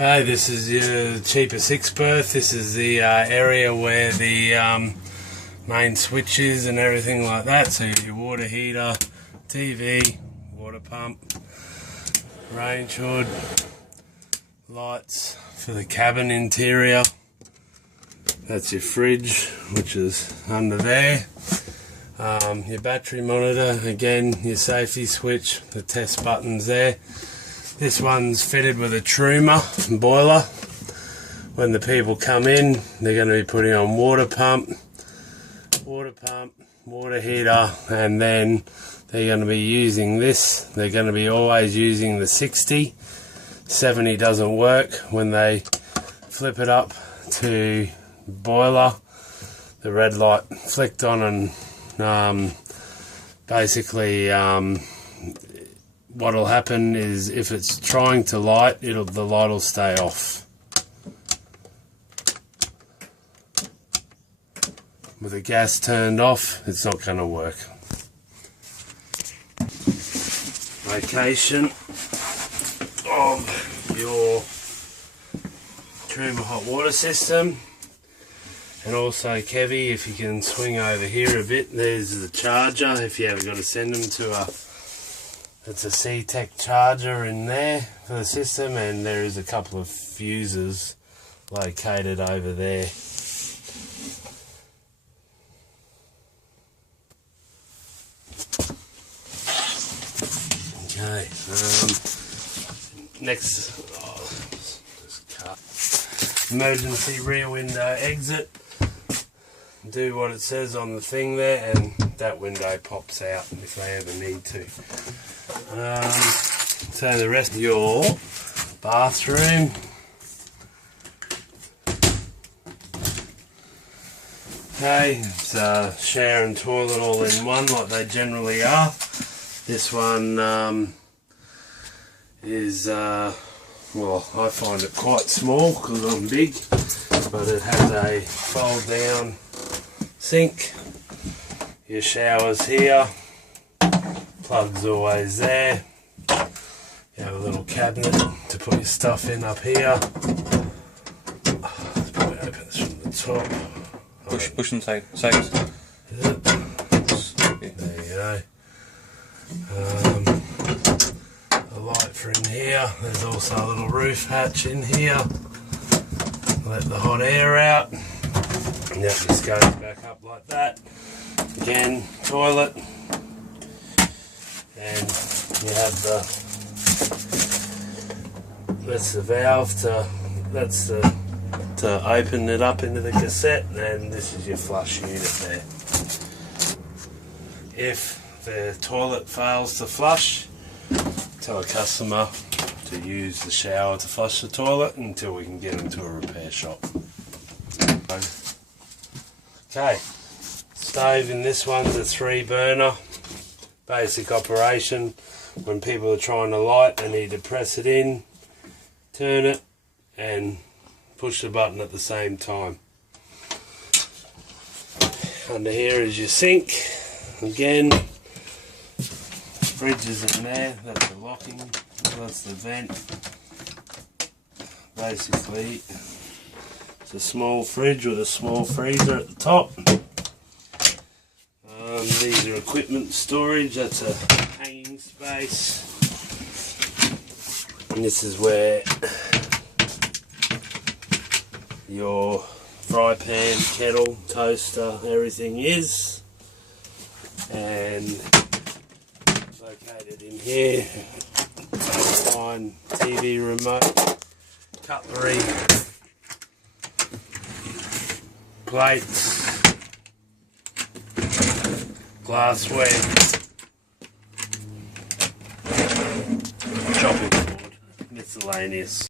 Okay, this is your Cheapa 6 berth. This is the area where the main switch is and everything like that. So your water heater, TV, water pump, range hood, lights for the cabin interior. That's your fridge, which is under there. Your battery monitor, again your safety switch, the test buttons there. This one's fitted with a Truma boiler. When the people come in, they're going to be putting on water pump, water heater, and then they're going to be using this. They're going to be always using the 60. 70 doesn't work. When they flip it up to boiler, the red light flicked on, and basically what'll happen is if it's trying to light, the light will stay off. With the gas turned off, it's not going to work. Location of your Truma hot water system. And also, Kevy, if you can swing over here a bit, there's the charger. If you ever got to send them to it's a CTEK charger in there for the system, and there is a couple of fuses located over there. Okay, next, emergency rear window exit. Do what it says on the thing there, and that window pops out if they ever need to. So the rest of your bathroom. Okay, it's shower and toilet all in one, like they generally are. This one is, well, I find it quite small because I'm big, but it has a fold down sink. Your shower's here, plug's always there. You have a little cabinet to put your stuff in up here. Let's probably open this from the top. Push and sides. Is it? There you go. A light for in here. There's also a little roof hatch in here. Let the hot air out. And that just goes back up like that. Again, toilet. And you have that's the valve to open it up into the cassette, and this is your flush unit there. If the toilet fails to flush, tell a customer to use the shower to flush the toilet until we can get them to a repair shop. Okay, stove in this one's a 3-burner, basic operation. When people are trying to light, they need to press it in, turn it, and push the button at the same time. Under here is your sink. Again, fridge is in there, that's the locking, that's the vent. Basically, it's a small fridge with a small freezer at the top. These are equipment storage, that's a hanging space. And this is where your fry pan, kettle, toaster, everything is. And located in here, fine TV remote, cutlery, plates, glassware, chopping board, miscellaneous.